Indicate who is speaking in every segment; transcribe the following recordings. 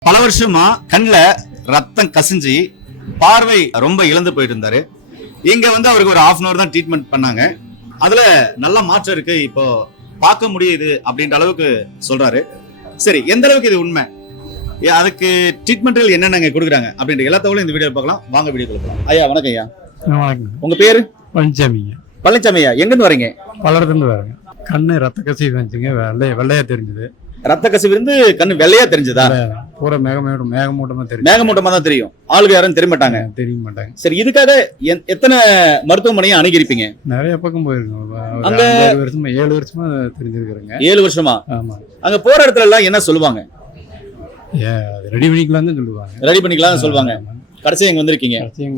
Speaker 1: பல வருஷமா கண்ணுல ரத்தம் கசிஞ்சு பார்வை ரொம்ப இழந்து போயிட்டு இருந்தாரு. இங்க அவருக்கு ஒரு 1/2 hour தான் ட்ரீட்மெண்ட் பண்ணாங்க. அதுல நல்ல மாற்றம் இருக்கு, இப்போ பார்க்க முடியுது அப்படின்ற அளவுக்கு சொல்றாரு. சரி, எந்த அளவுக்கு இது உண்மை, அதுக்கு ட்ரீட்மெண்ட்கள் என்னென்ன கொடுக்குறாங்க அப்படின்ற எல்லா தகவலும் இந்த வீடியோ பார்க்கலாம். வாங்க வீடியோ பார்க்கலாம். ஐயா வணக்கம். ஐயா
Speaker 2: வணக்கம்.
Speaker 1: உங்க பேரு?
Speaker 2: பழனிசாமிங்க.
Speaker 1: பழனிசாமி ஐயா, எங்கிருந்து வரீங்க?
Speaker 2: பலர்ந்து வரேங்க. கண்ணு ரத்த கசிவு வந்துச்சுங்க, வெள்ளையா தெரிஞ்சது.
Speaker 1: ரத்த கசிவு இருந்து கண்ணு வெள்ளையா தெரிஞ்சதா?
Speaker 2: பூரா மேகமூட்டமா தெரியும்.
Speaker 1: மேகமூட்டமா தான் தெரியும், ஆளுக்கு யாரும் தெரிய மாட்டாங்க. சரி, இதுக்காக எத்தனை மருத்துவமனையை அணுகிருப்பீங்க?
Speaker 2: நிறைய பக்கம் போயிருக்கோம்.
Speaker 1: அங்க
Speaker 2: 7 வருஷமா தெரிஞ்சிருக்கிறேங்க.
Speaker 1: 7 வருஷமா?
Speaker 2: ஆமா.
Speaker 1: அங்க போற இடத்துல எல்லாம் என்ன சொல்லுவாங்க?
Speaker 2: ரெடி பண்ணிக்கலாம் சொல்லுவாங்க.
Speaker 1: ரெடி பண்ணிக்கலாம் சொல்லுவாங்க. கடைசி இங்க வந்திருக்கீங்க.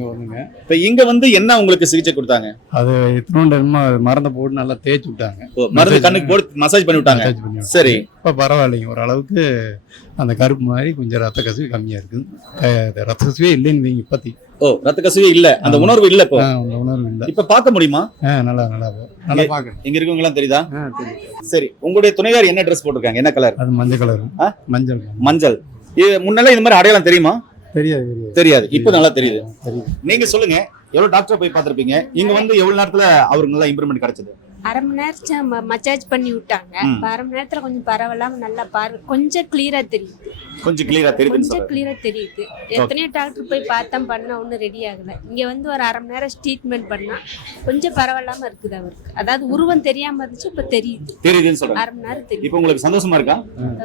Speaker 1: இப்ப இங்க என்ன உங்களுக்கு சிகிச்சை கொடுத்தாங்க?
Speaker 2: அது இத்தனோண்டு மருந்தை போட்டு நல்லா தேய்ச்சி விட்டாங்க.
Speaker 1: மருந்து கண்ணுக்கு போட்டு மசாஜ் பண்ணி விட்டாங்க. சரி,
Speaker 2: இப்ப பரவாயில்லைங்க, ஓரளவுக்கு அந்த கருப்பு மாதிரி கொஞ்சம் ரத்த கசிவு கம்மியா இருக்கு. ரத்த கசிவே இல்லைன்னு இப்பத்தி.
Speaker 1: ரத்த கசிவே இல்ல, அந்த உணர்வு இல்ல. இப்போ
Speaker 2: அந்த உணர்வு இல்ல.
Speaker 1: இப்ப பார்க்க முடியுமா?
Speaker 2: நல்லா பாக்க.
Speaker 1: இங்க இருக்கவங்க எல்லாம் தெரியுதா? சரி, உங்களுடைய துணையார் என்ன ட்ரெஸ் போட்டிருக்காங்க, என்ன கலர்?
Speaker 2: அது மஞ்சள் கலர்.
Speaker 1: மஞ்சள். முன்னெல்லாம் இந்த மாதிரி அடையாளம் தெரியுமா? தெரியாது. இப்போ நல்லா தெரியுது. நீங்க சொல்லுங்க, எவ்வளவு டாக்டர் போய் பார்த்திருப்பீங்க, இங்க எவ்வளவு நேரத்துல அவருக்கு நல்லா இம்ப்ரூவ்மெண்ட் கிடைச்சது?
Speaker 3: 1/2 மணி நேரம் மசாஜ் பண்ணி விட்டாங்க. 1/2 மணி நேரத்துல கொஞ்சம் பரவலாம நல்லா கொஞ்சம் கிளியரா தெரியுது.
Speaker 1: கொஞ்சம் கிளியரா
Speaker 3: தெரியுது. எத்தனையோ டாக்டர் போய் பார்த்தோம், பண்ண ஒன்னும் ரெடி ஆகல. இங்க ஒரு 1/2 மணி நேரம் ட்ரீட்மெண்ட் பண்ணா கொஞ்சம் பரவலாம இருக்குது அவருக்கு. அதாவது உருவம் தெரியாம இருந்துச்சு, இப்ப தெரியுதுன்னு சொல்றேன். 1/2 மணி நேரம் தெரியுது.
Speaker 1: இப்போ உங்களுக்கு சந்தோஷமா இருக்கா?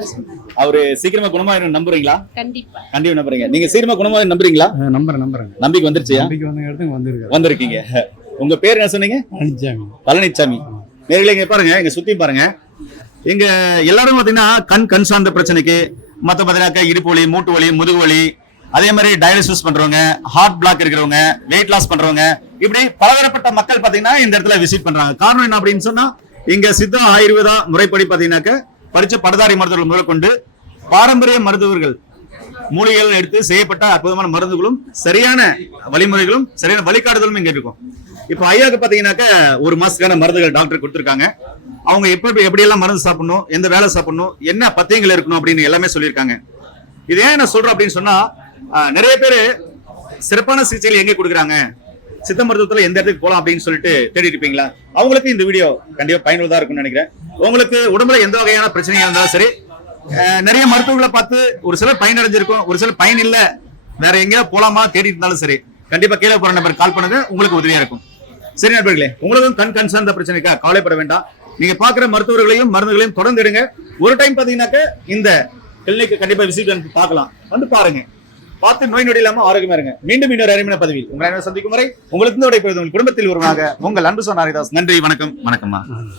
Speaker 1: அவரு சீக்கிரமா குணமாயிரும் நம்புறீங்களா?
Speaker 3: கண்டிப்பா
Speaker 1: நம்புறீங்க. நீங்க சீக்கிரமா குணமாயிரும் நம்புறீங்களா?
Speaker 2: நம்புறேன்.
Speaker 1: நம்பிக்கை வந்துருச்சு? வந்திருக்கீங்க. உங்க பேர் என்ன சொன்னீங்க? பழனிசாமி. நேரில் இங்க பாருங்க, இங்க சுத்தி பாருங்க. இங்க எல்லாரும் பாத்தீங்கன்னா கண் சார்ந்த பிரச்சனைக்கு, மத்த பாத்தீங்கன்னா இடுப்பு வலி, மூட்டு வலி, முதுகு வலி, அதே மாதிரி டயாலிசிஸ் பண்றவங்க, ஹார்ட் பிளாக் இருக்கிறவங்க, வெயிட் லாஸ் பண்றவங்க, இப்படி பலதரப்பட்ட மக்கள் பாத்தீங்கன்னா இந்த இடத்துல விசிட் பண்றாங்க. காரணம் என்ன அப்படின்னு சொன்னா, இங்க சித்தா ஆயுர்வேதா முறைப்படி பாத்தீங்கன்னாக்க படிச்ச படதாரி மருத்துவர்கள் முதற்கொண்டு பாரம்பரிய மருத்துவர்கள் மூலிகைகள் எடுத்து செய்யப்பட்ட அற்புதமான மருந்துகளும், சரியான வழிமுறைகளும், சரியான வழிகாட்டுதலும் இங்க இருக்கும். இப்ப ஐயாவுக்கு பாத்தீங்கன்னாக்க 1 மாசத்துக்கான மருந்துகள் டாக்டர் கொடுத்திருக்காங்க. அவங்க எப்படி எல்லாம் மருந்து சாப்பிடணும், எந்த வேலை சாப்பிடணும், என்ன பத்தியங்கள் இருக்கணும் அப்படின்னு எல்லாமே சொல்லியிருக்காங்க. இது ஏன் நான் சொல்றேன் அப்படின்னு சொன்னா, நிறைய பேரு சிறப்பான சிகிச்சைகள் எங்க கொடுக்குறாங்க, சித்த மருத்துவத்துல எந்த இடத்துக்கு போலாம் அப்படின்னு சொல்லிட்டு தேடி இருப்பீங்களா? அவங்களுக்கு இந்த வீடியோ கண்டிப்பா பயனுள்ளதா இருக்கும்னு நினைக்கிறேன். உங்களுக்கு உடம்புல எந்த வகையான பிரச்சனையா இருந்தாலும் சரி, நிறைய மருத்துவர்களை பார்த்து ஒரு சிலர் பயன் அடைஞ்சிருக்கும், ஒரு சிலர் பயன் இல்ல, வேற எங்கேயாவது போலாமா தேடி இருந்தாலும் சரி, கண்டிப்பா கீழே போற நம்பர் கால் பண்ணுங்க, உங்களுக்கு உதவியா இருக்கும். சரி நண்பர்களே, உங்களுக்கும் கண் சார்ந்த பிரச்சனைக்கா கவலைப்பட வேண்டாம். நீங்க பாக்குற மருத்துவர்களையும் மருந்துகளையும் தொடர்ந்து எடுங்க. ஒரு டைம் பாத்தீங்கன்னாக்க இந்த கிளினிக் கண்டிப்பா விசிட் பார்க்கலாம், பாருங்க. பார்த்து நோய் நொடி இல்லாம ஆரோக்கியமா இருங்க. மீண்டும் இன்னொரு அருமையான பதவியில் உங்களை சந்திக்கும் வரை உங்களுக்கு குடும்பத்தில் ஒருவராக உங்கள் அன்பு சொன்ன ஹரிதாஸ். நன்றி, வணக்கம். வணக்கம்மா.